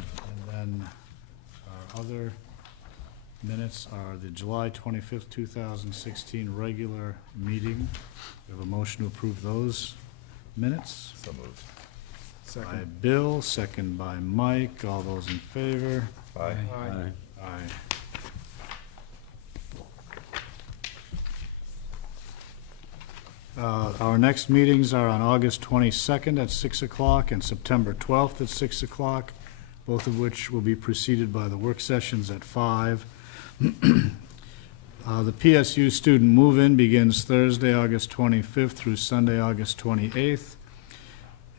And then our other minutes are the July 25th, 2016 regular meeting. We have a motion to approve those minutes. So moved. By Bill, second by Mike. All those in favor? Aye. Aye. Our next meetings are on August 22nd at 6 o'clock and September 12th at 6 o'clock, both of which will be preceded by the work sessions at 5. The PSU student move-in begins Thursday, August 25th through Sunday, August 28th.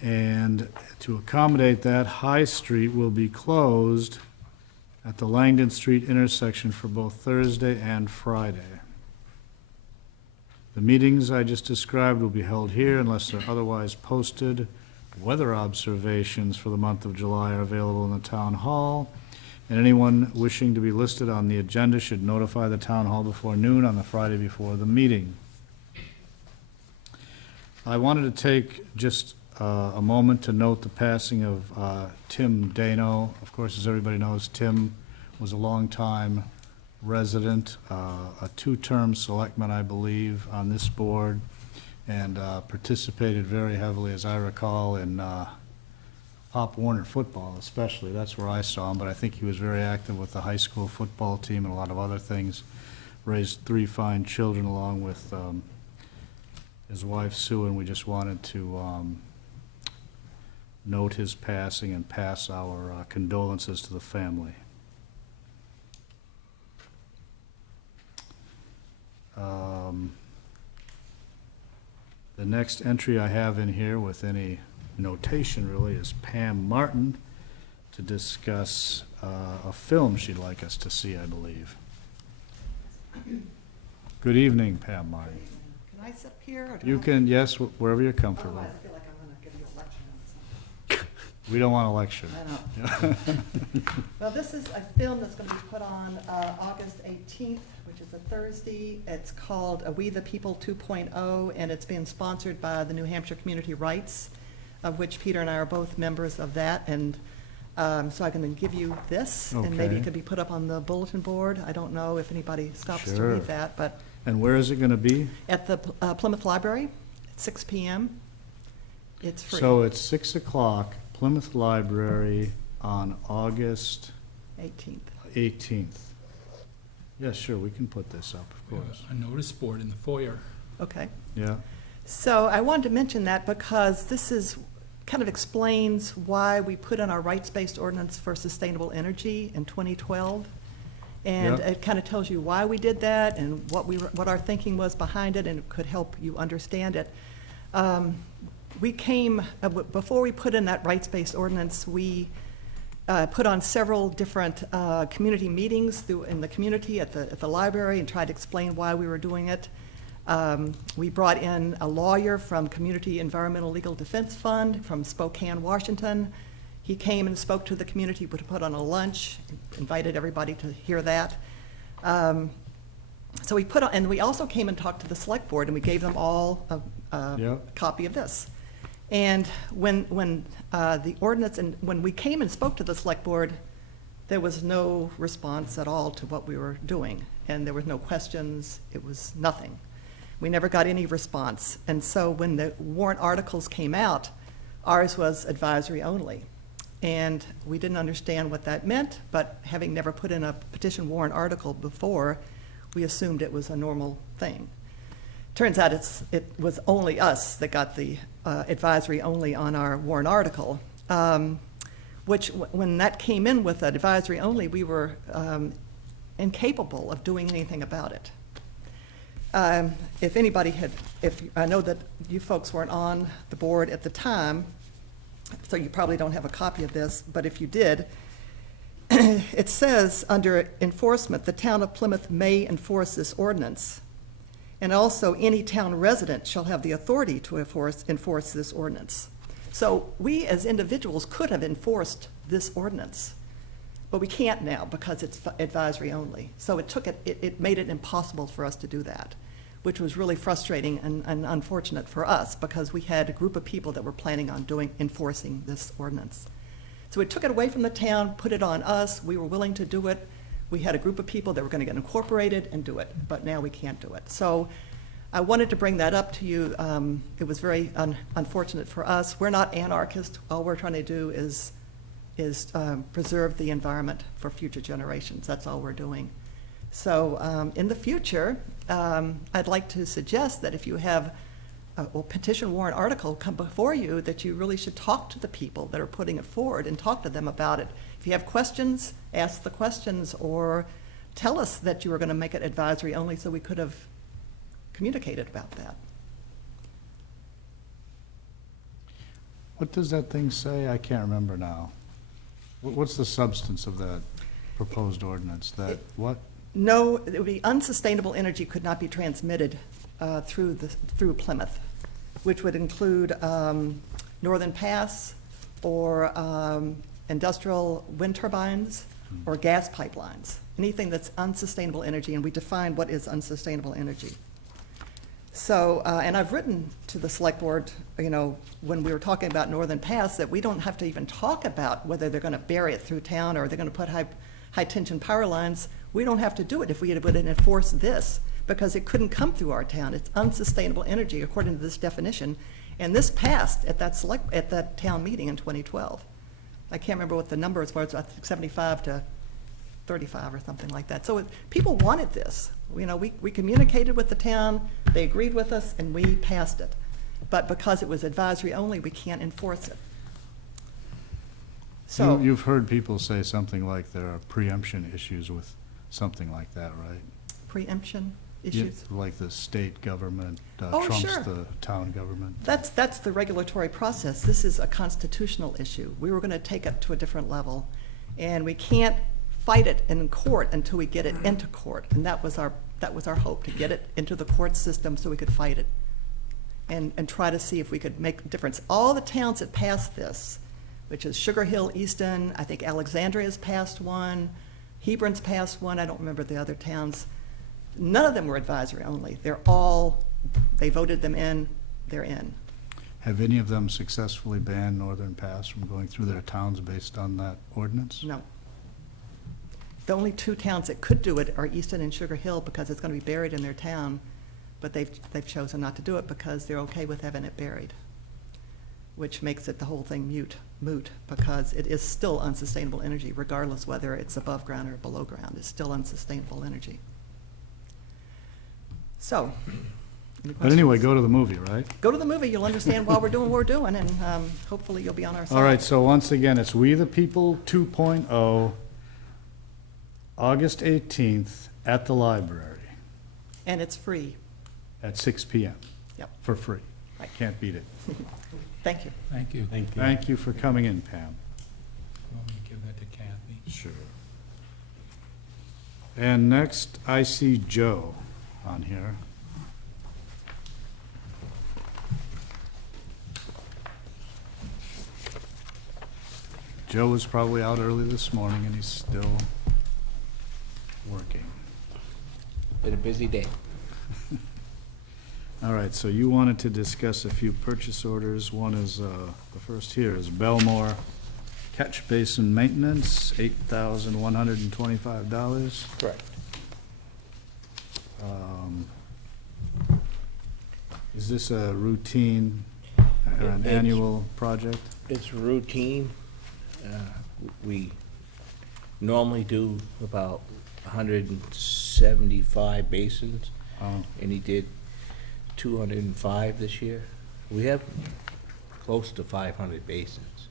And to accommodate that, High Street will be closed at the Langdon Street intersection for both Thursday and Friday. The meetings I just described will be held here unless they're otherwise posted. Weather observations for the month of July are available in the town hall, and anyone wishing to be listed on the agenda should notify the town hall before noon on the Friday before the meeting. I wanted to take just a moment to note the passing of Tim Dano. Of course, as everybody knows, Tim was a longtime resident, a two-term selectman, I believe, on this board, and participated very heavily, as I recall, in Pop Warner football especially. That's where I saw him, but I think he was very active with the high school football team and a lot of other things. Raised 3 fine children along with his wife, Sue, and we just wanted to note his passing and pass our condolences to the family. The next entry I have in here with any notation really is Pam Martin to discuss a film she'd like us to see, I believe. Good evening, Pam Martin. Can I sit here? Or do You I- can, yes, wherever you're comfortable. Otherwise, I feel like I'm going to give you a lecture on something. We don't want a lecture. I know. Well, this is a film that's going to be put on August 18th, which is a Thursday. It's called We the People 2.0, and it's being sponsored by the New Hampshire Community Rights, of which Peter and I are both members of that. And so I'm going to give you this, and maybe Okay. it could be put up on the bulletin board. I don't know if anybody stops to Sure. read that, but And where is it going to be? at the Plymouth Library at 6 p.m. It's free. So it's 6 o'clock, Plymouth Library on August 18th. 18th. Yes, sure, we can put this up, of We have course. a notice board in the foyer. Okay. Yeah, So I wanted to mention that because this is, kind of explains why we put in our rights-based ordinance for sustainable energy in 2012. And Yep. it kind of tells you why we did that and what our thinking was behind it, and it could help you understand it. We came, before we put in that rights-based ordinance, we put on several different community meetings in the community at the library and tried to explain why we were doing it. We brought in a lawyer from Community Environmental Legal Defense Fund from Spokane, Washington. He came and spoke to the community, put on a lunch, invited everybody to hear that. So we put on, and we also came and talked to the select board, and we gave them all a Yep. copy of this. And when the ordinance, and when we came and spoke to the select board, there was no response at all to what we were doing. And there were no questions, it was nothing. We never got any response. And so when the warrant articles came out, ours was advisory only. And we didn't understand what that meant, but having never put in a petition warrant article before, we assumed it was a normal thing. Turns out it was only us that got the advisory only on our warrant article, which when that came in with advisory only, we were incapable of doing anything about it. If anybody had, I know that you folks weren't on the board at the time, so you probably don't have a copy of this, but if you did, it says under enforcement, the town of Plymouth may enforce this ordinance. And also, any town resident shall have the authority to enforce this ordinance. So we as individuals could have enforced this ordinance, but we can't now because it's advisory only. So it made it impossible for us to do that, which was really frustrating and unfortunate for us because we had a group of people that were planning on enforcing this ordinance. So we took it away from the town, put it on us, we were willing to do it. We had a group of people that were gonna get incorporated and do it, but now we can't do it. So I wanted to bring that up to you. It was very unfortunate for us. We're not anarchists. All we're trying to do is preserve the environment for future generations. That's all we're doing. So in the future, I'd like to suggest that if you have a petition warrant article come before you, that you really should talk to the people that are putting it forward and talk to them about it. If you have questions, ask the questions, or tell us that you were going to make it advisory only so we could have communicated about that. What does that thing say? I can't remember now. What's the substance of that proposed ordinance? That, what? No, it would be unsustainable energy could not be transmitted through Plymouth, which would include Northern Pass or industrial wind turbines or gas pipelines, anything that's unsustainable energy, and we define what is unsustainable energy. So, and I've written to the select board, you know, when we were talking about Northern Pass, that we don't have to even talk about whether they're gonna bury it through town or they're gonna put high tension power lines. We don't have to do it if we would enforce this, because it couldn't come through our town. It's unsustainable energy according to this definition. And this passed at that town meeting in 2012. I can't remember what the numbers were, it's 75 to 35 or something like that. So people wanted this. You know, we communicated with the town, they agreed with us, and we passed it. But because it was advisory only, we can't enforce it. So You've heard people say something like there are preemption issues with something like that, right? preemption Yeah, issues. like the state government Oh, trumps sure. the town government. That's the regulatory process. This is a constitutional issue. We were gonna take it to a different level, and we can't fight it in court until we get it into court. And that was our hope, to get it into the court system so we could fight it and try to see if we could make a difference. All the towns that passed this, which is Sugar Hill, Easton, I think Alexandria's passed one, Hebron's passed one, I don't remember the other towns. None of them were advisory only. They voted them in, they're in. Have any of them successfully banned Northern Pass from going through their towns based on that ordinance? No. The only two towns that could do it are Easton and Sugar Hill, because it's gonna be buried in their town, but they've chosen not to do it because they're okay with having it buried, which makes it the whole thing moot, because it is still unsustainable energy, regardless whether it's above ground or below ground. It's still unsustainable energy. So, any But anyway, questions? go to the movie, right? Go to the movie, you'll understand why we're doing what we're doing, and hopefully you'll be on our side. All right, so once again, it's We the People 2.0, August 18th at the library And it's free. at 6 PM. Yep. For free. Right. Can't beat it. Thank you. Thank you. Thank you for coming in, Pam. Want me to give that to Kathy? Sure. And next, I see Joe on here. Joe was probably out early this morning and he's still working. Been a busy day. All right, so you wanted to discuss a few purchase orders. One is, the first here is Belmore Catch Basin Maintenance, $8,125. Correct. Is this a routine or an It's- annual project? It's routine. We normally do about 175 basins, Oh, and he did 205 this year. We have close to 500 basins.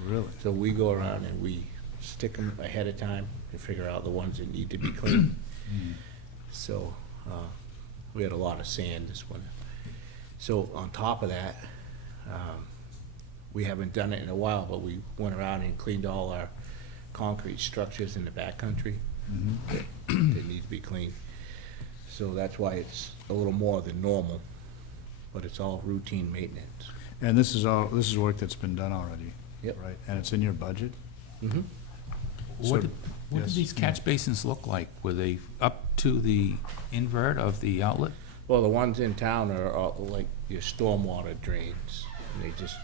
really? So we go around and we stick them ahead of time to figure out the ones that need to be cleaned. So, we had a lot of sand this winter. So on top of that, we haven't done it in a while, but we went around and cleaned all our concrete structures in the backcountry Mhm. that need to be cleaned. So that's why it's a little more than normal, but it's all routine maintenance. And this is work that's been done already? Yep. Right, and it's in your budget? Mm-hmm. What So- did, what yes, did these catch basins look like? Were they up to the invert of the outlet? Well, the ones in town are all like your stormwater drains, and they just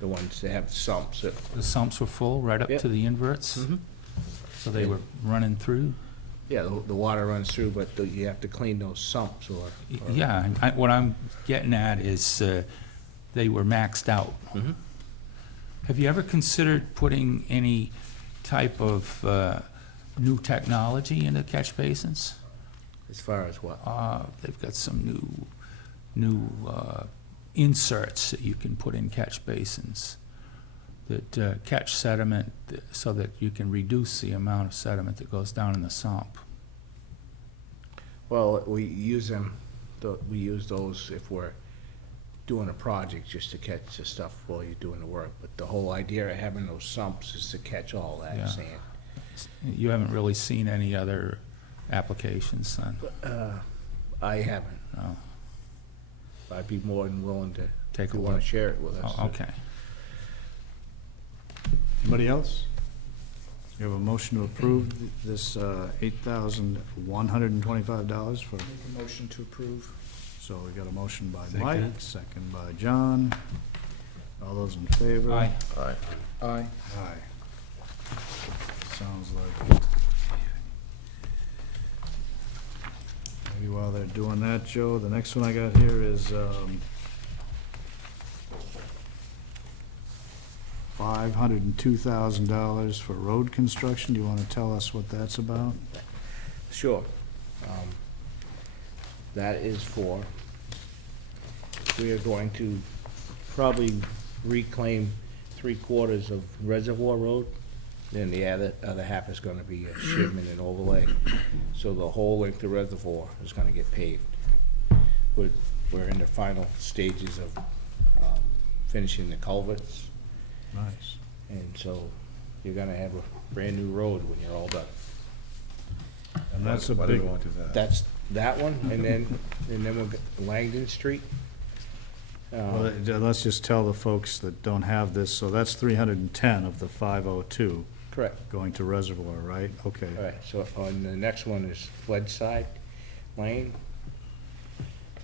the ones that have sumps. The sumps were full right up Yep. to the inverts? Mhm. So they were running through? Yeah, the water runs through, but you have to clean those sumps or. Yeah, what I'm getting at is they were maxed out. Mhm. Have you ever considered putting any type of new technology into catch basins? As far as what? They've got some new inserts that you can put in catch basins that catch sediment so that you can reduce the amount of sediment that goes down in the sump. Well, we use them, we use those if we're doing a project just to catch the stuff while you're doing the work. But the whole idea of having those sumps is to catch all Yeah. that sand. You haven't really seen any other applications then? I haven't. No. I'd be more than willing to, Take if a you wanna look. share it with us. Oh, okay. Anybody else? You have a motion to approve this $8,125 for, Make a motion to approve. so we got a motion by Second. Mike, second by John. All those in favor? Aye. Aye. Aye. Aye. Sounds like. Maybe while they're doing that, Joe, the next one I got here is, $502,000 for road construction. Do you wanna tell us what that's about? Sure. That is for, we are going to probably reclaim 3/4 of Reservoir Road. Then the other half is gonna be a shipment and overlay. So the whole length of Reservoir is gonna get paved. We're in the final stages of finishing the culverts. Nice. And so you're gonna have a brand-new road when you're all done. And that's a Why do we big, want to do that? That's that one, and then we'll get Langdon Street. well, let's just tell the folks that don't have this, so that's 310 of the 502 Correct. going to Reservoir, right? Okay. All right, so on the next one is Leadside Lane.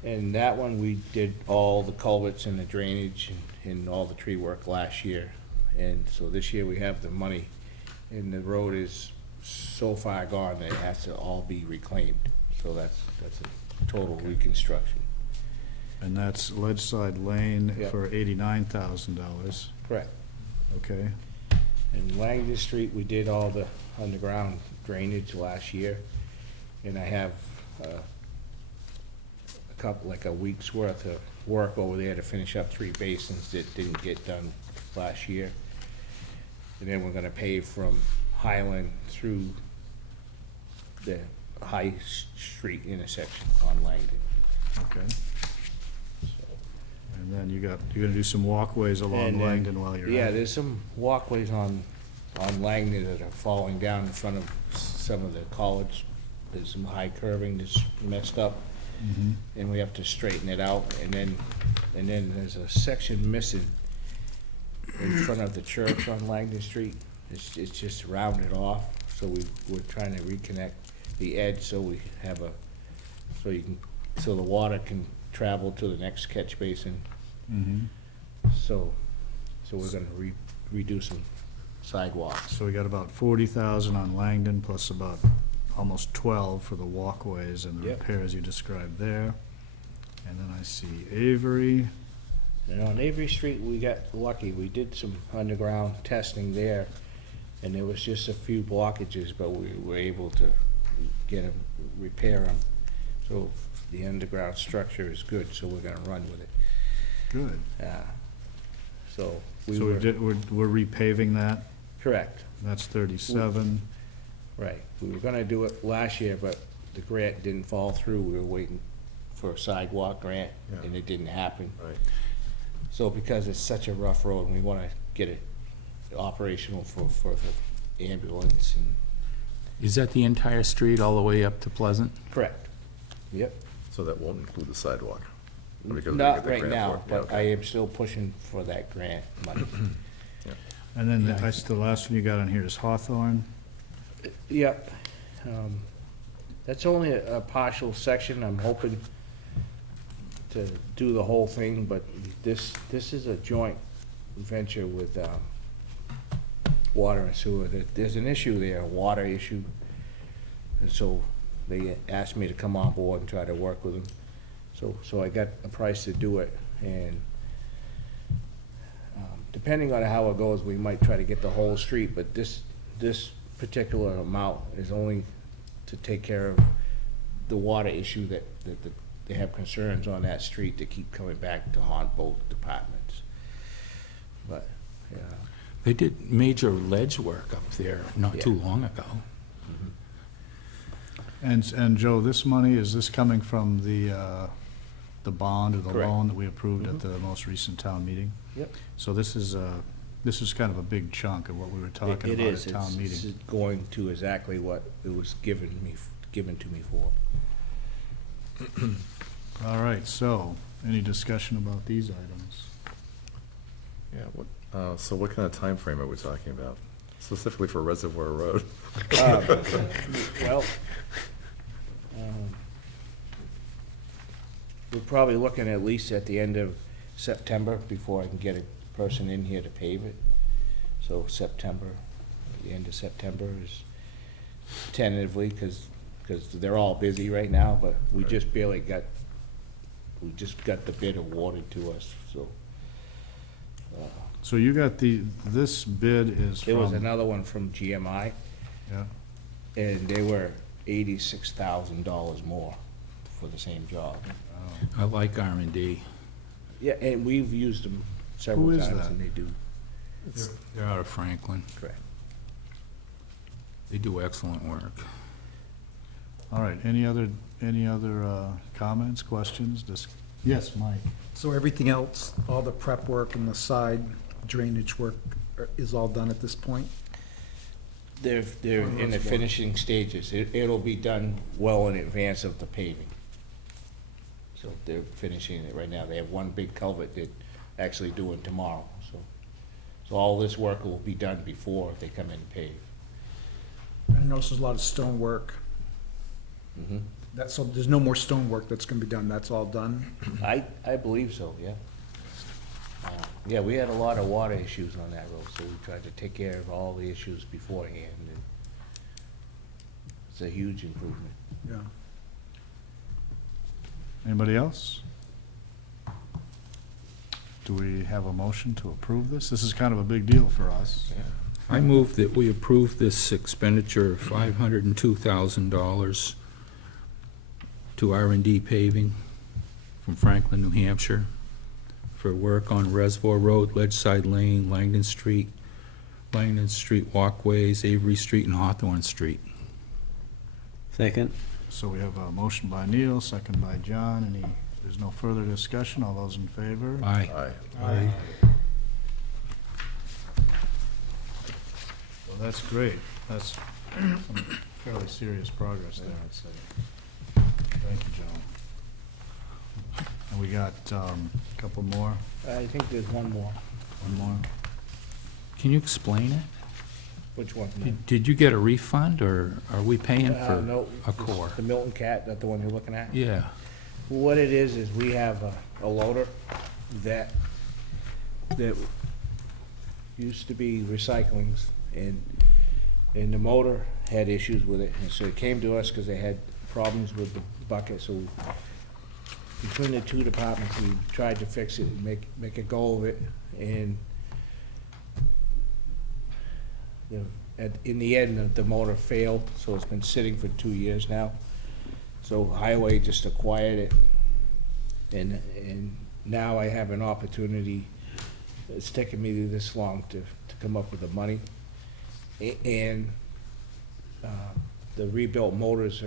And that one, we did all the culverts and the drainage and all the tree work last year. And so this year we have the money, and the road is so far gone that it has to all be reclaimed. So that's a total reconstruction. And that's Ledgeside Lane Yep. for $89,000, Correct. okay? And Langdon Street, we did all the underground drainage last year, and I have a couple, like a week's worth of work over there to finish up 3 basins that didn't get done last year. And then we're gonna pave from Highland through the High Street intersection on Langdon. Okay. And then you're gonna do some walkways along And then- Langdon while you're Yeah, at it. there's some walkways on Langdon that are falling down in front of some of the college. There's some high curving that's messed up, Mhm. and we have to straighten it out. And then there's a section missing in front of the church on Langdon Street. It's just rounded off, so we're trying to reconnect the edge so we have so the water can travel to the next catch basin. Mhm. So we're gonna redo some sidewalks. So we got about 40,000 on Langdon, plus about almost 12 for the walkways and the Yep. repairs you described there. And then I see Avery. And on Avery Street, we got lucky. We did some underground testing there, and there was just a few blockages, but we were able to get them, repair them. So the underground structure is good, so we're gonna run with it. Good. So We're repaving that. correct, That's 37. right. We were gonna do it last year, but the grant didn't fall through. We were waiting for a sidewalk grant, and Yeah. it didn't happen. Right. So because it's such a rough road, we wanna get it operational for the ambulance and. Is that the entire street all the way up to Pleasant? Correct. Yep. So that won't include the sidewalk? Because we didn't Not get the right grant now, for it. but Okay. I am still pushing for that grant money. And then Yeah. the last one you got on here is Hawthorne. Yep. That's only a partial section. I'm hoping to do the whole thing, but this is a joint venture with, water and sewer. There's an issue there, a water issue. And so they asked me to come on board and try to work with them. So I got a price to do it, and depending on how it goes, we might try to get the whole street, but this particular amount is only to take care of the water issue that they have concerns on that street that keep coming back to haunt both departments. But, yeah. They did major ledge work up there not too long ago. And Joe, this money, is this coming from the bond or the Correct. loan that we approved at the most recent town meeting? Yep. So this is kind of a big chunk of what we were talking It about is. at town It's meeting. going to exactly what it was given to me for. All right, so, any discussion about these items? Yeah, so what kind of time frame are we talking about? Specifically for Reservoir Road? Well, we're probably looking at least at the end of September before I can get a person in here to pave it. So September, the end of September is tentatively, because they're all busy right now, but we Right. just got the bid awarded to us, so. So you got this bid is There was from, another one from GMI, yeah, and they were $86,000 more for the same job. I like R&D. Yeah, and we've used them several Who is times, that? and they do. They're out of Franklin. Correct. They do excellent work. all right, any other comments, questions? Yes, Mike? So everything else, all the prep work and the side drainage work is all done at this point? They're in the finishing stages. It'll be done well in advance of the paving. So they're finishing it right now. They have one big culvert they're actually doing tomorrow, so. So all this work will be done before they come in and pave. I noticed there's a lot of stone work. Mhm. So there's no more stone work that's gonna be done, that's all done? I believe so, yeah. Yeah, we had a lot of water issues on that road, so we tried to take care of all the issues beforehand, and it's a huge improvement. Yeah. Anybody else? Do we have a motion to approve this? This is kind of a big deal for us. I move that we approve this expenditure of $502,000 to R&D paving from Franklin, New Hampshire, for work on Reservoir Road, Ledgeside Lane, Langdon Street walkways, Avery Street, and Hawthorne Street. Second. So we have a motion by Neil, second by John. There's no further discussion. All those in favor? Aye. Aye. Well, that's great. That's some fairly serious progress there, I'd say. Thank you, Joe. And we got a couple more, I think there's one more. one more. Can you explain it? Which one? Did you get a refund, or are we paying for No, a it's core? the Milton Cat, that the one you're looking at? Yeah. What it is we have a loader that used to be recycling, and the motor had issues with it, and so it came to us because they had problems with the bucket, so between the two departments, we tried to fix it and make a go of it, and in the end, the motor failed, so it's been sitting for 2 years now. So Highway just acquired it, and now I have an opportunity. It's taken me this long to come up with the money. And the rebuilt motors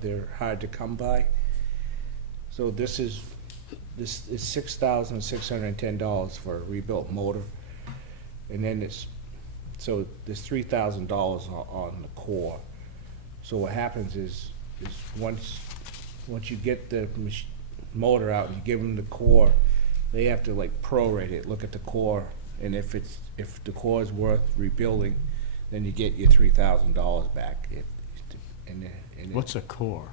they're hard to come by. So this is $6,610 for a rebuilt motor. And then there's $3,000 on the core. So what happens is once you get the motor out and you give them the core, they have to like prorate it, look at the core, and if the core is worth rebuilding, then you get your $3,000 back. What's a core?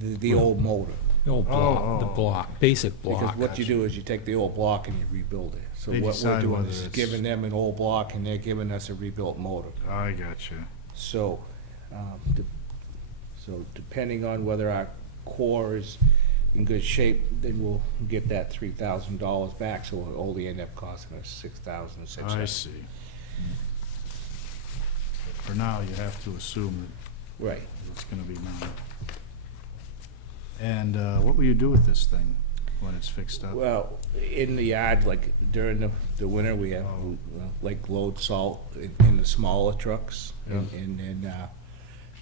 The old motor? The old block, the block, basic block. Because what you do is you take the old block and you rebuild it. So They what we're decide doing whether is it's- giving them an old block and they're giving us a rebuilt motor. I got you. So, so depending on whether our core is in good shape, then we'll get that $3,000 back, so it'll only end up costing us $6,600. I see. For now, you have to assume Right. that it's gonna be mounted. And, what will you do with this thing when it's fixed up? Well, in the yard, like during the winter, we have, like load salt in the smaller trucks. And then,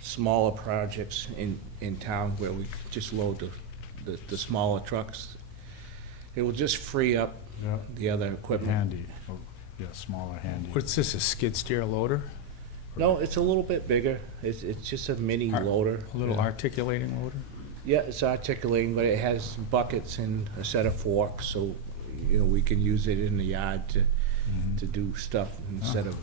smaller projects in town where we just load the smaller trucks. It will just free up Yeah. the other equipment. Handy, oh, yeah, smaller handy. What's this, a skid steer loader? No, it's a little bit bigger. It's just a mini loader. A little articulating loader? Yeah, it's articulating, but it has buckets and a set of forks, so, you know, we can use it in the yard to do stuff instead of,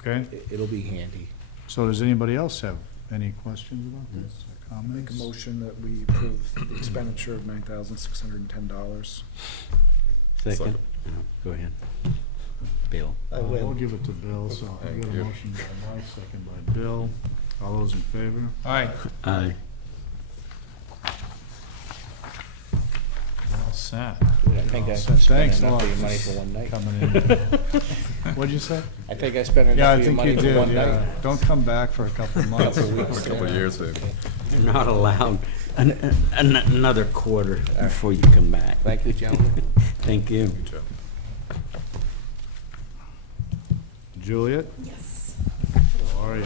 Okay, it'll be handy. so does anybody else have any questions about this or Make comments? a motion that we approve the expenditure of $9,610. Second. No, go ahead. Bill. We'll give it to Bill, so I Thank got a you. motion by Mike, second by Bill. All those in favor? Aye. Aye. All set. I think I All spent set. Thanks a enough of lot. your money for one night. Coming in. What'd you say? I think I spent Yeah, enough I of your think money you for did, one yeah. night. Don't come back for a couple of months. A couple of years, maybe. You're not allowed another quarter before you come back. Thank you, gentlemen. Thank you. Good job. Juliet, Yes. how are you?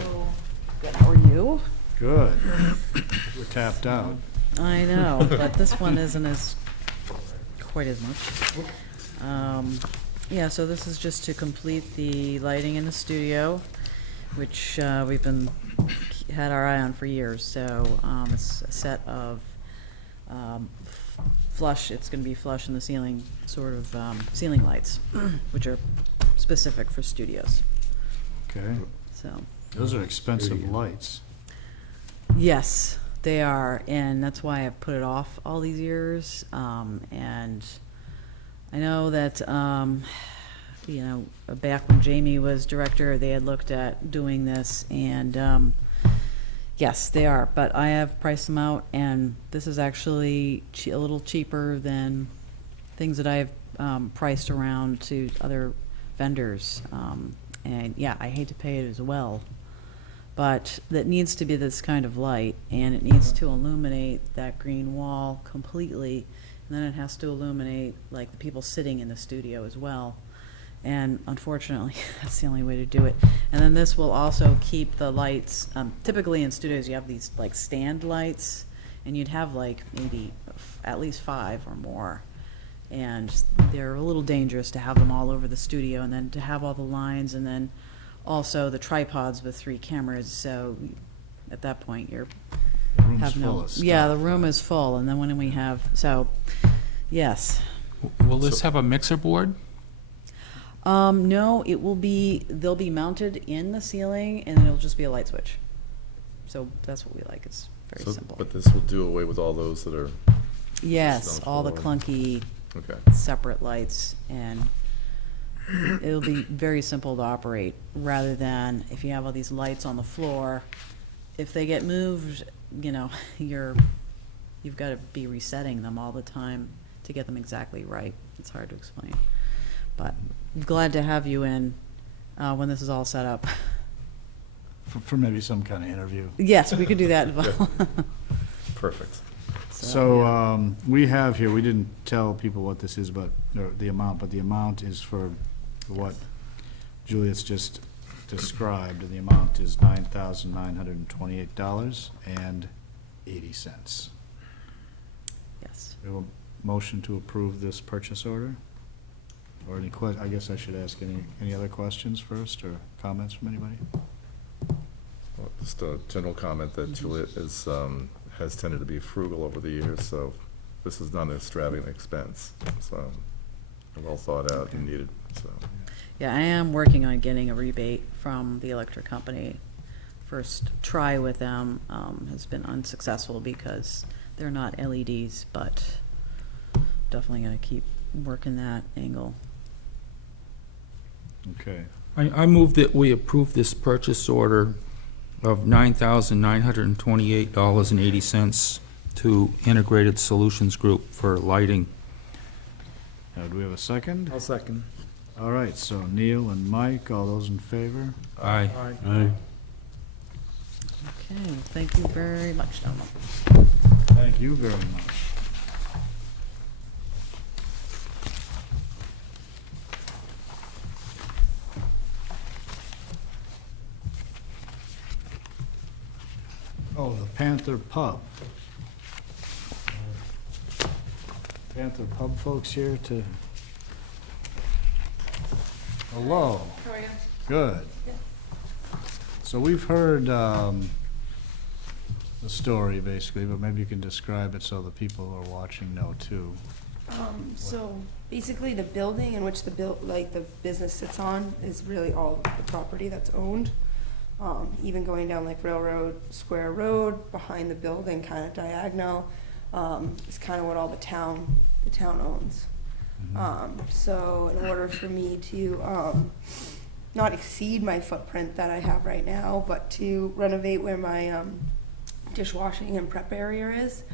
Good, how are you? Good. We're tapped out. I know, but this one isn't as, quite as much. Yeah, so this is just to complete the lighting in the studio, which we've had our eye on for years. So it's a set of flush, it's gonna be flush in the ceiling, sort of ceiling lights, which are specific for studios, Okay. so. Those are expensive lights. Yes, they are, and that's why I've put it off all these years. And I know that, you know, back when Jamie was director, they had looked at doing this, and yes, they are. But I have priced them out, and this is actually a little cheaper than things that I've priced around to other vendors. And yeah, I hate to pay it as well. But that needs to be this kind of light, and it needs to illuminate that green wall completely, and then it has to illuminate like the people sitting in the studio as well. And unfortunately, that's the only way to do it. And then this will also keep the lights, typically in studios you have these like stand lights, and you'd have like maybe at least 5 or more. And they're a little dangerous to have them all over the studio, and then to have all the lines, and then also the tripods with 3 cameras, so at that point, you're The room's have full no, of stuff. yeah, the room is full, and then when we have, so, yes. Will this have a mixer board? No, it will be, they'll be mounted in the ceiling, and it'll just be a light switch. So that's what we like, it's very So- simple. But this will do away with all those that are, Yes, on all the floor. clunky okay. separate lights, and it'll be very simple to operate, rather than if you have all these lights on the floor, if they get moved, you know, you've got to be resetting them all the time to get them exactly right. It's hard to explain. But I'm glad to have you in when this is all set up. For maybe some kind of interview. Yes, we could do that as well. Perfect. So, yeah. we have here, we didn't tell people what this is, but, or the amount, but the amount is for what Juliet's just described, and the amount is $9,928.80. Yes. We have a motion to approve this purchase order? Or any I guess I should ask any other questions first, or comments from anybody? Well, just a general comment that Juliet is, has tended to be frugal over the years, so this is not an extravagant expense. So, well thought out and needed, so. Yeah, I am working on getting a rebate from the electric company first try with them has been unsuccessful because they're not LEDs, but definitely gonna keep working that angle. Okay. I move that we approve this purchase order of $9,928.80 to Integrated Solutions Group for lighting. Now, do we have a second? I'll second. All right, so Neil and Mike, all those in favor? Aye. Aye. Okay, thank you very much, gentlemen. Thank you very much. Oh, the Panther Pub. Panther Pub folks here to... Hello. How are you? Good. So we've heard the story, basically, but maybe you can describe it so the people who are watching know, too. So basically, the building in which the business sits on is really all the property that's owned. Even going down like Railroad Square Road, behind the building, kind of diagonal, is kind of what all the town owns. So in order for me to not exceed my footprint that I have right now, but to renovate where my dishwashing and prep area is,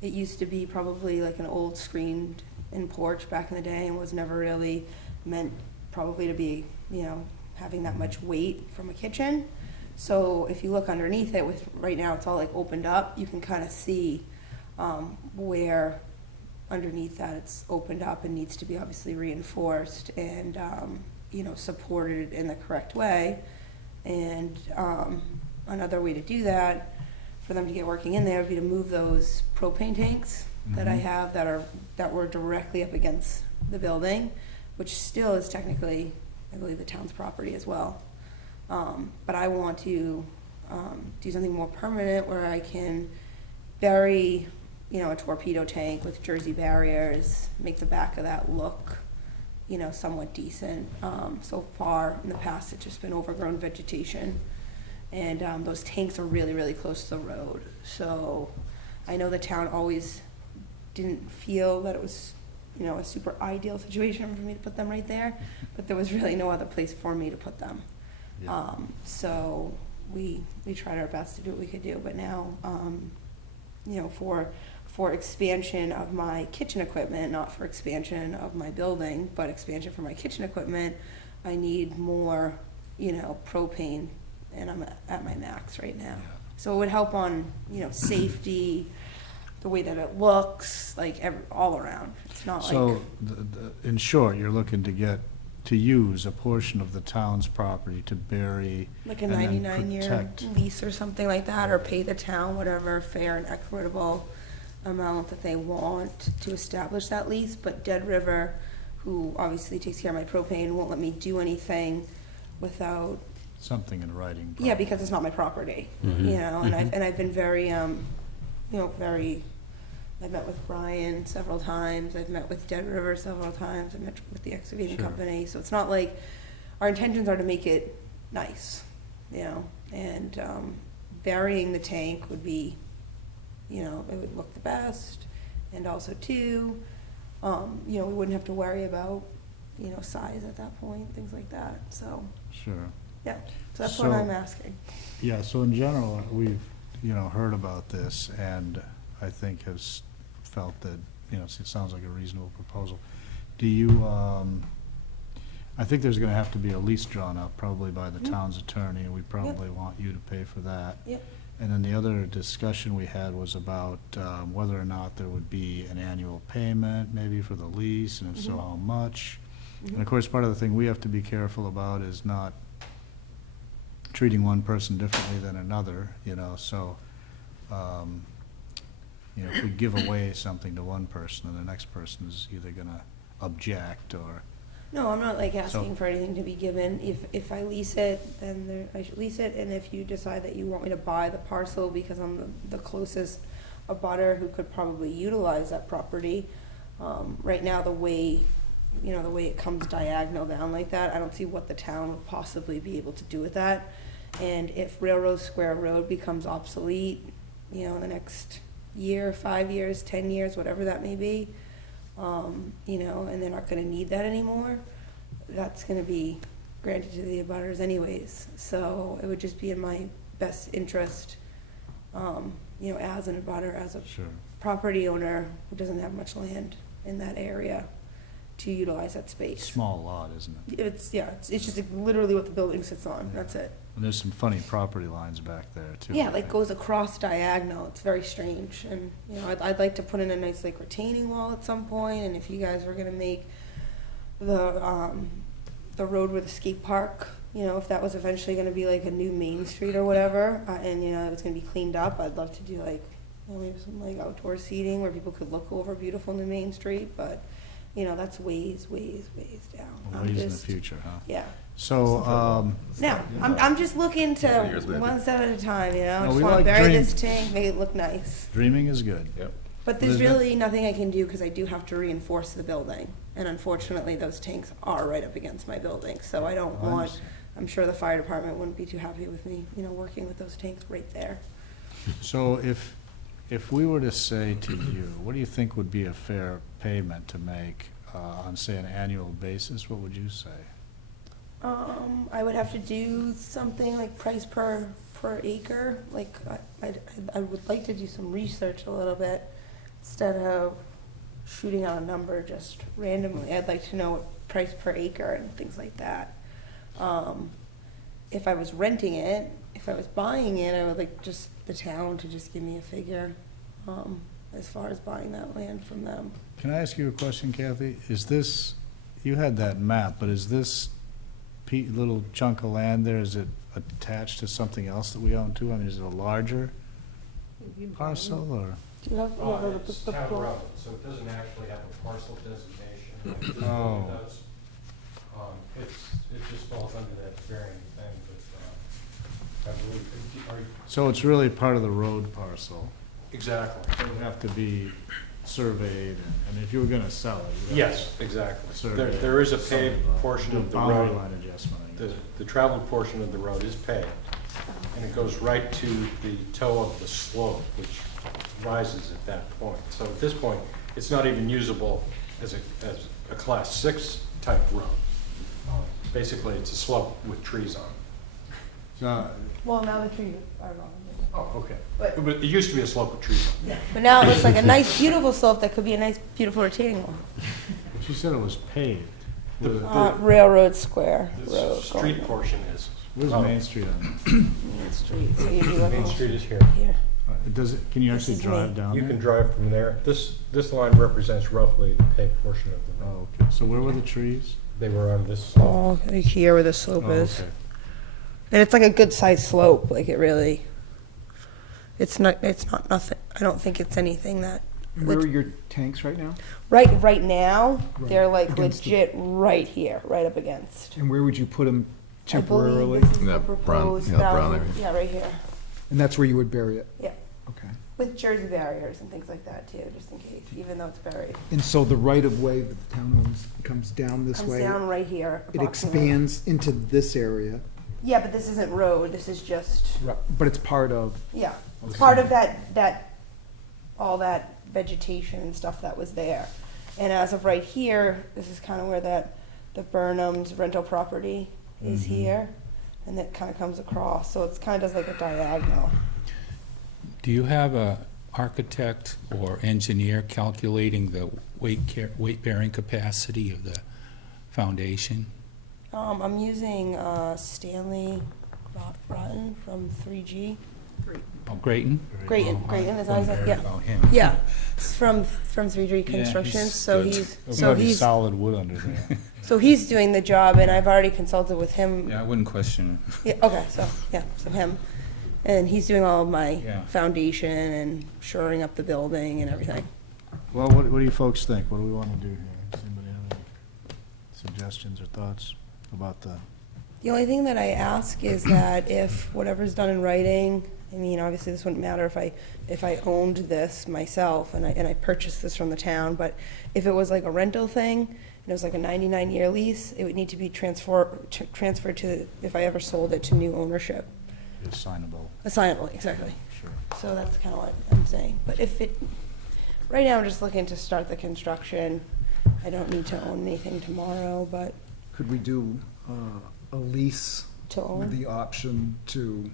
it used to be probably like an old screened-in porch back in the day and was never really meant probably to be, having that much weight from a kitchen. So if you look underneath it, right now it's all like opened up, you can kind of see where underneath that it's opened up and needs to be obviously reinforced and supported in the correct way. And another way to do that, for them to get working in there, would be to move those propane tanks that I have that were directly up against the building, which still is technically, I believe, the town's property as well. But I want to do something more permanent where I can bury, a torpedo tank with Jersey barriers, make the back of that look, somewhat decent. So far in the past, it's just been overgrown vegetation. And those tanks are really, really close to the road. So I know the town always didn't feel that it was, a super ideal situation for me to put them right there, but there was really no other place for me to put them. Yeah. So we tried our best to do what we could do, but now, for expansion of my kitchen equipment, not for expansion of my building, but expansion for my kitchen equipment, I need more, propane, and I'm at my max right now. So it would help on, safety, the way that it looks, like all around. It's not like. So, in short, you're looking to use a portion of the town's property to bury Like a and then 99-year protect. lease or something like that, or pay the town whatever fair and equitable amount that they want to establish that lease. But Dead River, who obviously takes care of my propane, won't let me do anything without, Something in writing. yeah, because it's not my property, and I've been very, I've met with Brian several times, I've met with Dead River several times, I've met with the excavating Sure. company, so it's not like, our intentions are to make it nice, and burying the tank would be, it would look the best, and also too, we wouldn't have to worry about, size at that point, things like that, so, Sure. yeah, so that's what So- I'm asking. Yeah, so in general, we've, heard about this and I think has felt that, it sounds like a reasonable proposal. Do you, I think there's gonna have to be a lease drawn up probably by the town's attorney, and we probably want you to pay for that. Yep. And then the other discussion we had was about whether or not there would be an annual payment, maybe for the lease, and if so, how much? And of course, part of the thing we have to be careful about is not treating one person differently than another, so, if we give away something to one person, then the next person is either gonna object or, No, I'm not like asking So- for anything to be given. If I lease it, then I should lease it, and if you decide that you want me to buy the parcel because I'm the closest abutter who could probably utilize that property, right now, the way it comes diagonal down like that, I don't see what the town would possibly be able to do with that. And if Railroad Square Road becomes obsolete, you know, in the next year, 5 years, 10 years, whatever that may be, you know, and they're not gonna need that anymore, that's gonna be granted to the abutters anyways. So it would just be in my best interest, you know, as an abutter, as a Sure. property owner who doesn't have much land in that area, to utilize that space. Small lot, isn't it? It's, yeah, it's just like literally what the building sits on, that's it. And there's some funny property lines back there, too. Yeah, like goes across diagonal, it's very strange, and, you know, I'd like to put in a nice like retaining wall at some point, and if you guys were gonna make the road with the skate park, you know, if that was eventually gonna be like a new Main Street or whatever, and, you know, it was gonna be cleaned up, I'd love to do like, you know, maybe some like outdoor seating where people could look over beautiful new Main Street, but, you know, that's ways, ways, ways down. I'm Ways in the just- future, huh? Yeah. So, Now, I'm just looking to Years, maybe. one step at a time, you know, No, just we wanna like bury dream- this tank, make it look nice. dreaming is good. Yep. But there's Elizabeth? really nothing I can do, because I do have to reinforce the building. And unfortunately, those tanks are right up against my building, so I don't I want, understand. I'm sure the fire department wouldn't be too happy with me, you know, working with those tanks right there. So if we were to say to you, what do you think would be a fair payment to make on, say, an annual basis? What would you say? I would have to do something like price per acre, like, I would like to do some research a little bit, instead of shooting out a number just randomly. I'd like to know what price per acre and things like that. If I was renting it, if I was buying it, I would like just the town to just give me a figure, as far as buying that land from them. Can I ask you a question, Kathy? Is this, you had that map, but is this little chunk of land there, is it attached to something else that we own too? I mean, is it a larger parcel, or? Do you have, It's town road, so it doesn't actually have a parcel designation like this Oh. one does. It just falls under that varying thing, but, I believe, are you? So it's really part of the road parcel? Exactly. It would have to be surveyed, and if you were gonna sell it, you'd have Yes, exactly. to survey There is a some paved of portion of the boundary road. line adjustment, I guess. The traveled portion of the road is paved, and it goes right to the toe of the slope, which rises at that point. So at this point, it's not even usable as a class 6 type road. Basically, it's a slope with trees on it. So, well, now the trees are gone. oh, okay. But, But it used to be a slope with trees on it. but now it looks like a nice, beautiful slope that could be a nice, beautiful retaining wall. She said it was paved. Railroad Square The Road. street portion is. Where's Oh. Main Street on Main Street, so you'd be looking Main Street is here. here. that? Does it, can you This actually is drive me. down You there? can drive from there. This line represents roughly the paved portion of the road. Oh, okay. So where were the trees? They were on this slope. Oh, here where the slope Oh, is. okay. And it's like a good sized slope, like it really, it's not nothing, I don't think it's anything that, Where are your tanks right now? right now, they're like Against the- legit right here, right up against. And where would you put them I believe temporarily? this is In the that brown- proposed yeah, brown bound- area. Yeah, right here, And that's where you would bury it? Yeah. Okay. with Jersey barriers and things like that too, just in case, even though it's buried. And so the right-of-way that the town owns comes down this Comes way? down right here. It approximately. expands into this area, Yeah, but this isn't road, this is just, but it's part of, yeah, it's part of all that vegetation and stuff that was there. And as of right here, this is kind of where the Burnham's rental property is here, and it kind of comes across, so it's kind of does like a diagonal. Do you have a architect or engineer calculating the weight-bearing capacity of the foundation? I'm using Stanley Rotten from 3G. Oh, Grayton? Grayton, is that his name? Yeah. Oh, him. Yeah, it's from 3G Construction, he's so good. he's, There's so gotta be he's, solid wood under there. so he's doing the job, and I've already consulted with him. Yeah, I wouldn't question it. Yeah, okay, so him, and he's doing all of my Yeah. foundation and shoring up the building and everything. Well, what do you folks think? What do we want to do here? Does anybody have any suggestions or thoughts about the? The only thing that I ask is that if whatever's done in writing, I mean, obviously this wouldn't matter if I owned this myself and I purchased this from the town, but if it was like a rental thing, and it was like a 99-year lease, it would need to be transferred to, if I ever sold it to new ownership. signable. Assignable, exactly. Sure. So that's kind of what I'm saying. But if it, right now, I'm just looking to start the construction. I don't need to own anything tomorrow, but Could we do a lease to with own. the option to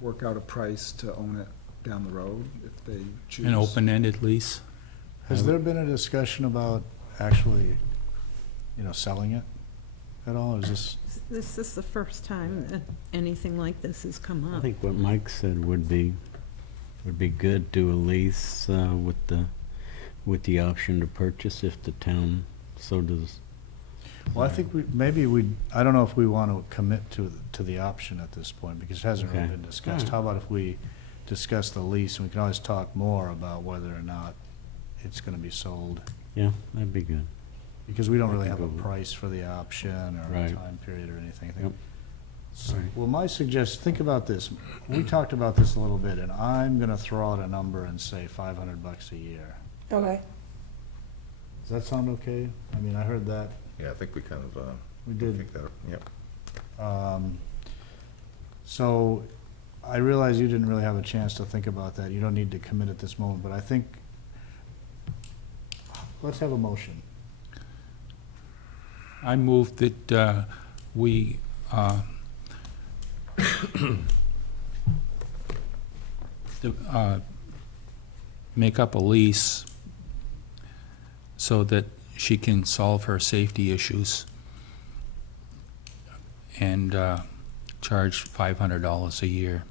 work out a price to own it down the road if they choose? An open-ended lease? Has there been a discussion about actually, selling it at all, or is this? This is the first time that anything like this has come I up. think what Mike said would be good, do a lease with the option to purchase if the town so does. Well, I think I don't know if we want to commit to the option at this point, because it hasn't really Okay. been discussed. Alright. How about if we discuss the lease, and we can always talk more about whether or not it's gonna be sold, Yeah, that'd be good. because we don't I really can have a go with- price for the option or a Right. time period or anything. I think- Yep. So, Right. well, my suggestion, think about this. We talked about this a little bit, and I'm gonna throw out a number and say $500 a year. Okay. Does that sound okay? I mean, I heard that. Yeah, I think we kind of, We did. picked that up, yep. So I realize you didn't really have a chance to think about that. You don't need to commit at this moment, but I think, let's have a motion. I move that we make up a lease so that she can solve her safety issues and charge $500 a year.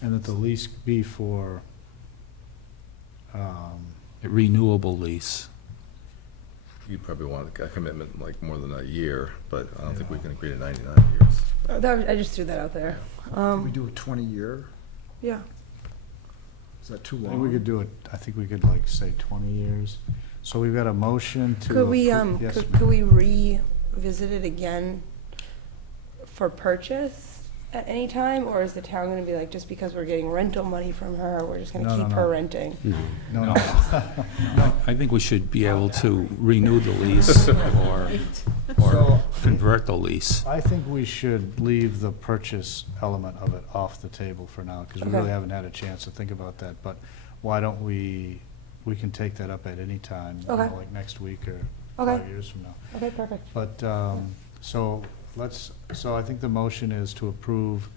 And that the lease be for, A renewable lease. You'd probably want a commitment like more than a year, but I don't think we can agree to 99 years. I just threw that out there. Could we do a 20-year? Yeah. Is that too I long? think we could do it, I think we could like say 20 years. So we've got a motion to. Could we, Yes, could we revisit it again for purchase at any time? Or is the town gonna be like, just because we're getting rental money from her, we're just No, gonna no, keep no. her renting? No. No, No, I think we should be able to renew the lease or So- convert the lease. I think we should leave the purchase element of it off the table for now, because we Okay. really haven't had a chance to think about that. But why don't we can take that up at any time, Okay. like next week or Okay. 5 years from now. Okay, perfect. But, so I think the motion is to approve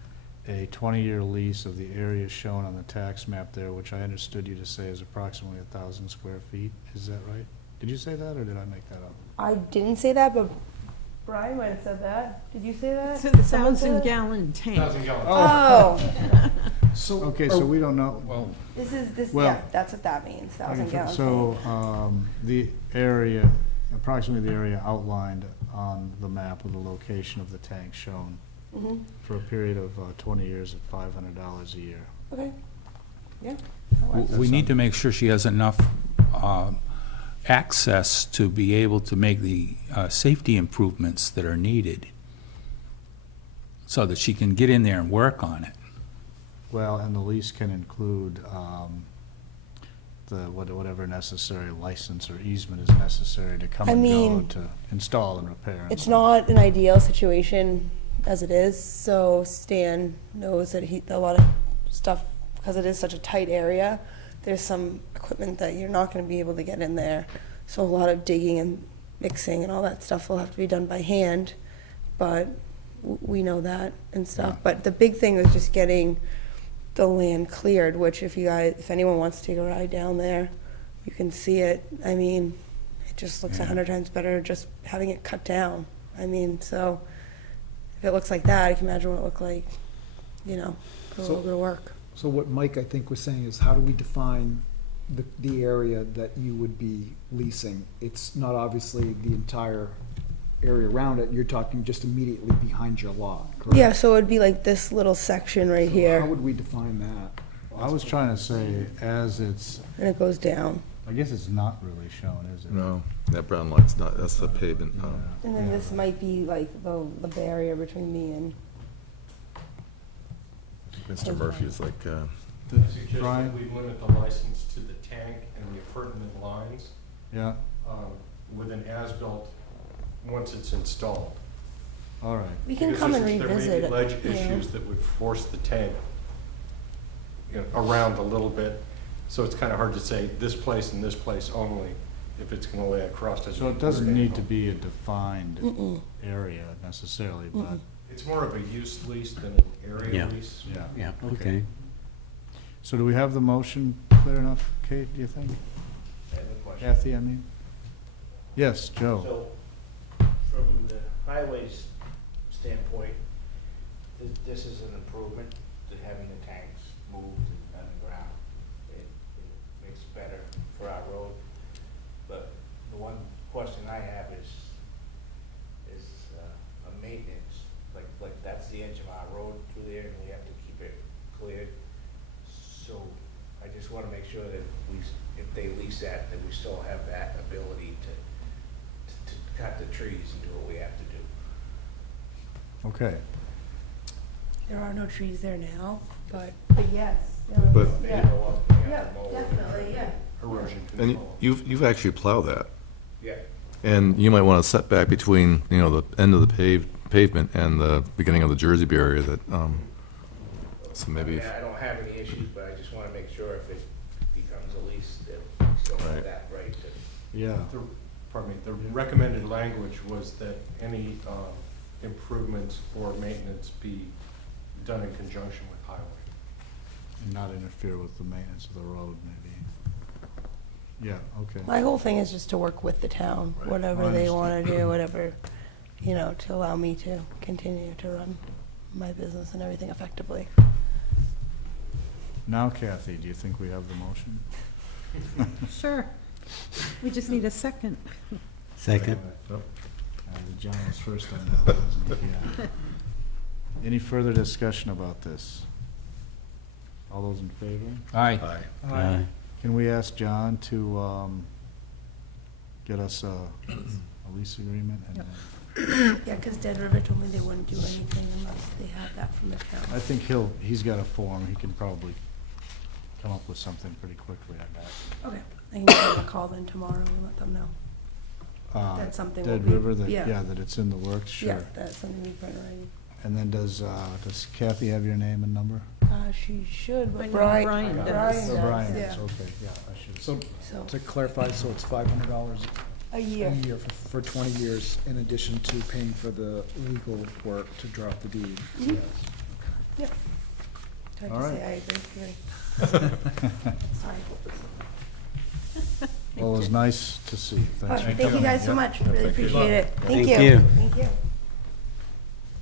a 20-year lease of the area shown on the tax map there, which I understood you to say is approximately 1,000 square feet. Is that right? Did you say that, or did I make that up? I didn't say that, but Brian might have said that. Did you say that? Someone said it? 1,000-gallon tank. Oh, So, Okay, so we don't know. Well, Well- yeah, that's what that means, 1,000 gallons. So, the area, approximately the area outlined on the map with the location of the tank shown Mm-hmm, for a period of 20 years at $500 a year. okay. Yeah. we need to make sure she has enough access to be able to make the safety improvements that are needed so that she can get in there and work on it. Well, and the lease can include whatever necessary license or easement is necessary to come I and go mean, to install and repair. and It's so- not an ideal situation as it is, so Stan knows that a lot of stuff, because it is such a tight area, there's some equipment that you're not gonna be able to get in there. So a lot of digging and mixing and all that stuff will have to be done by hand, but we know that and stuff. Yeah. But the big thing was just getting the land cleared, which if anyone wants to take a ride down there, you can see it. I mean, it just looks 100 times better just having it cut down. I mean, so if it looks like that, I can imagine what it looked like, a little bit of work. so what Mike, I think, was saying is, how do we define the area that you would be leasing? It's not obviously the entire area around it, you're talking just immediately behind your lot, correct? Yeah, so it'd be like this little section right How here, would we define that? I was trying to say, as it's, and it goes down. I guess it's not really shown, is it? No, that brown light's not, that's the pavement. Yeah. And then this might be like the barrier between me and, Mr. Murphy's like, I suggest Brian? that we limit the license to the tank and the appurtenant lines Yeah, with an as-built once it's installed. All right. We can Because come and there may revisit be it. ledge you know. issues that would force the tank, you know, around a little bit. So it's kind of hard to say this place and this place only, if it's gonna lay across as. So it doesn't need to be a defined Mm-mm. area necessarily, but, It's more of a use lease than an area Yeah. lease. yeah. Yeah, okay. So do we have the motion clear enough, Kate, do you think? I have a question. Kathy, I mean? Yes, Joe? So, from the highways standpoint, this is an improvement to having the tanks moved and underground. It makes it better for our road. But the one question I have is a maintenance, like that's the edge of our road through there, and we have to keep it cleared. So I just wanna make sure that if they lease that we still have that ability to cut the trees and do what we have to do. Okay. There are no trees there now, but yes. But- They Yeah, go up, we yeah, have to mow it. definitely, yeah. Erosion And control. you've actually plowed that, Yeah, and you might want to set back between, you know, the end of the pavement and the beginning of the Jersey barrier that, so I maybe, mean, I don't have any issues, but I just wanna make sure if it becomes a lease, that we still have Right. that right to. Yeah. Pardon me, the recommended language was that any improvements or maintenance be done in conjunction with highway. And not interfere with the maintenance of the road, maybe. Yeah, okay. My whole thing is just to work with the town, Right. whatever I they understand. want to do, whatever, you know, to allow me to continue to run my business and everything effectively. Now Kathy, do you think we have the motion? Sure. We just need a second. Second? John was first on that, wasn't he? Yeah. Any further discussion about this? All those in favor? Aye. Aye. Can we ask John to get us a lease agreement? And then Yeah, because Dead River told me they wouldn't do anything unless they had that from the I town. think he's got a form, he can probably come up with something pretty quickly, I bet. Okay, I can give them a call then tomorrow and let them know. That's something we'll Dead be- River, that, yeah. yeah, that it's in the works, Yeah, sure. that's something we put in writing. And then does Kathy have your name and number? She should, I but know Brian, Brian does. Brian Oh, Brian does, does, yeah. okay, yeah, I should have So, said So, to clarify, so it's $500 a a year. year for 20 years, in addition to paying for the legal work to drop the deed. Mhm. Yep. Tried All to right. say I agree. Sorry. Well, it was nice to see you. All Thanks right, for thank you coming. guys so Yep. much, really thank you. appreciate it. Thank you. Thank you.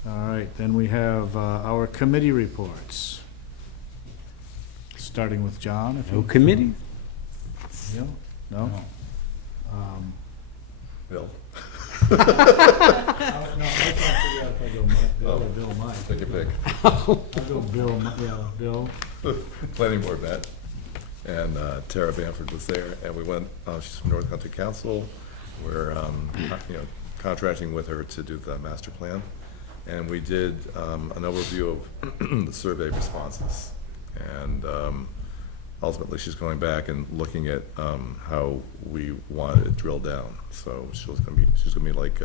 All right, then we have our committee reports. Starting with John, if No you. committee? Neil? No? Bill, No, I can't figure out if I go Bill or Bill Mike. take your pick. I'll go Bill, yeah, Bill. Planning board met, and Tara Bamford was there, and we went, she's from North Country Council. We're, you know, contracting with her to do the master plan. And we did an overview of the survey responses. And ultimately, she's going back and looking at how we wanted it drilled down. So she's gonna be like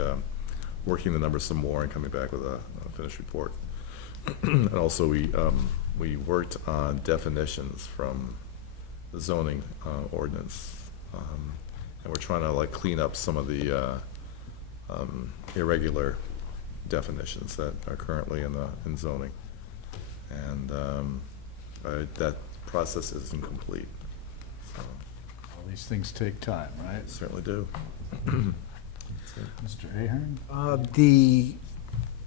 working the numbers some more and coming back with a finished report. And also, we worked on definitions from the zoning ordinance. And we're trying to like clean up some of the irregular definitions that are currently in zoning. And that process isn't complete. So, All these things take time, right? certainly do. Mr. Ahern? The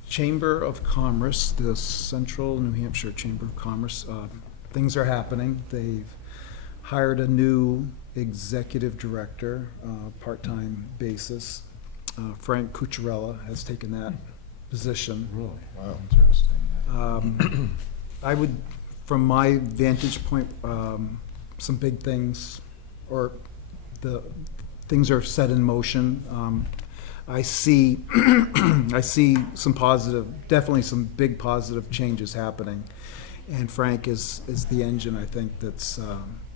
Chamber of Commerce, the Central New Hampshire Chamber of Commerce, things are happening. They've hired a new executive director, part-time basis. Frank Cucciarella has taken that position. Really? Wow. Interesting. yeah. I would, from my vantage point, some big things, or the things are set in motion. I see, I see some positive, definitely some big positive changes happening. And Frank is the engine, I think, that's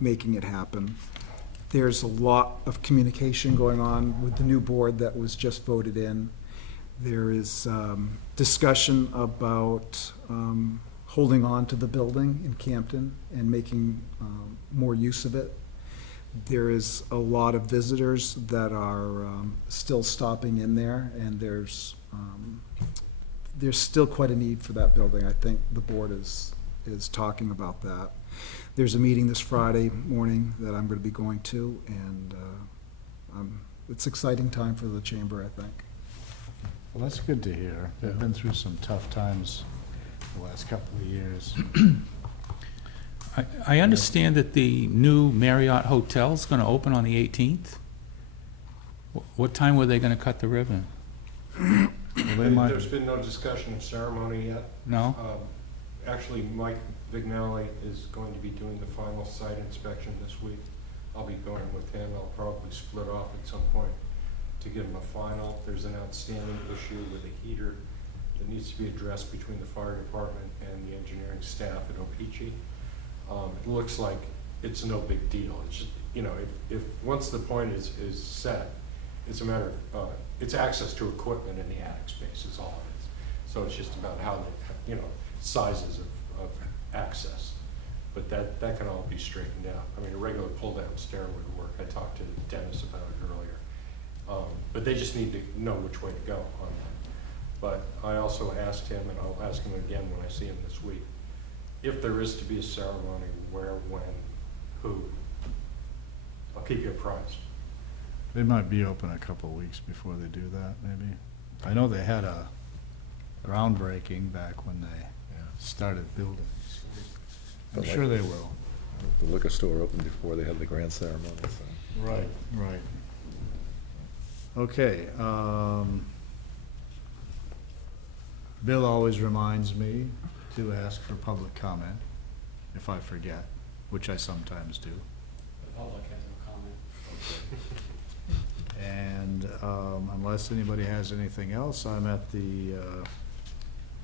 making it happen. There's a lot of communication going on with the new board that was just voted in. There is discussion about holding on to the building in Campton and making more use of it. There is a lot of visitors that are still stopping in there, and there's still quite a need for that building. I think the board is talking about that. There's a meeting this Friday morning that I'm going to be going to, and it's exciting time for the chamber, I think. Well, that's good to hear. They've been through some tough times the last couple of years. I understand that the new Marriott Hotel's gonna open on the 18th. What time were they gonna cut the ribbon? Well, they might, There's been no discussion of ceremony yet. No? Actually, Mike Vignali is going to be doing the final site inspection this week. I'll be going with him. I'll probably split off at some point to give him a final. There's an outstanding issue with a heater that needs to be addressed between the fire department and the engineering staff at Opeachy. It looks like it's no big deal. It's just, you know, if once the point is set, it's a matter of, it's access to equipment in the attic space is all it is. So it's just about how the, you know, sizes of access. But that can all be straightened out. I mean, a regular pull-down stair would work. I talked to Dennis about it earlier. But they just need to know which way to go on that. But I also asked him, and I'll ask him again when I see him this week, if there is to be a ceremony, where, when, who. I'll keep you apprised. they might be open a couple of weeks before they do that, maybe. I know they had a groundbreaking back when they started building. I'm But sure like- they will. The liquor store opened before they had the grand ceremony, so. Right, right. Okay, Bill always reminds me to ask for public comment if I forget, which I sometimes do. The public has no comment. And unless anybody has anything else, I'm at the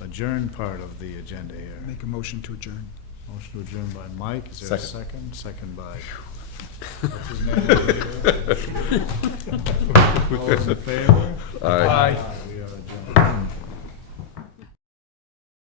adjourn part of the agenda here. Make a motion to adjourn. Motion to adjourn by Mike, is there a Second. second? Second by, what's his name? All those in favor? Aye.